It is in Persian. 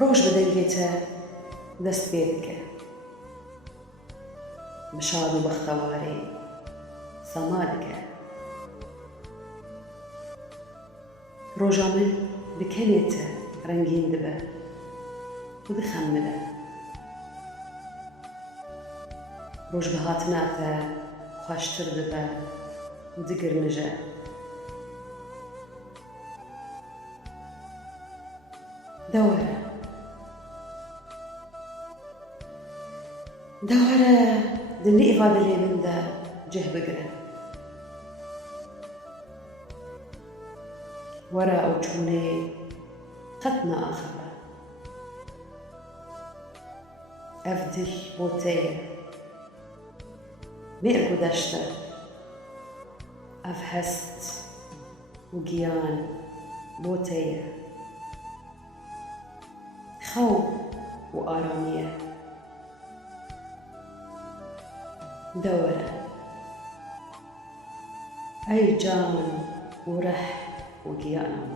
ڕۆژ بەدەنگێتە دەست پێ بکە بشاد و بەختەوارێ سەما دەکە ڕۆژا من بکەنێتە ڕەنگین دبە و دخەمنە ڕۆژ بەهاتناتە خواشتر دبە و دگرنژە دەوارە دنی ئیفادە لێ مندا جێ بگرە وەرە ئەو چوونێ قەت نائاخەبە ئەف دل بۆ تەیە مێرگ و دەشتە ئەف هەست و گیان بۆ تەیە خەو و ئارامیە دەوەرە ئەی جان و ڕەح و گیانم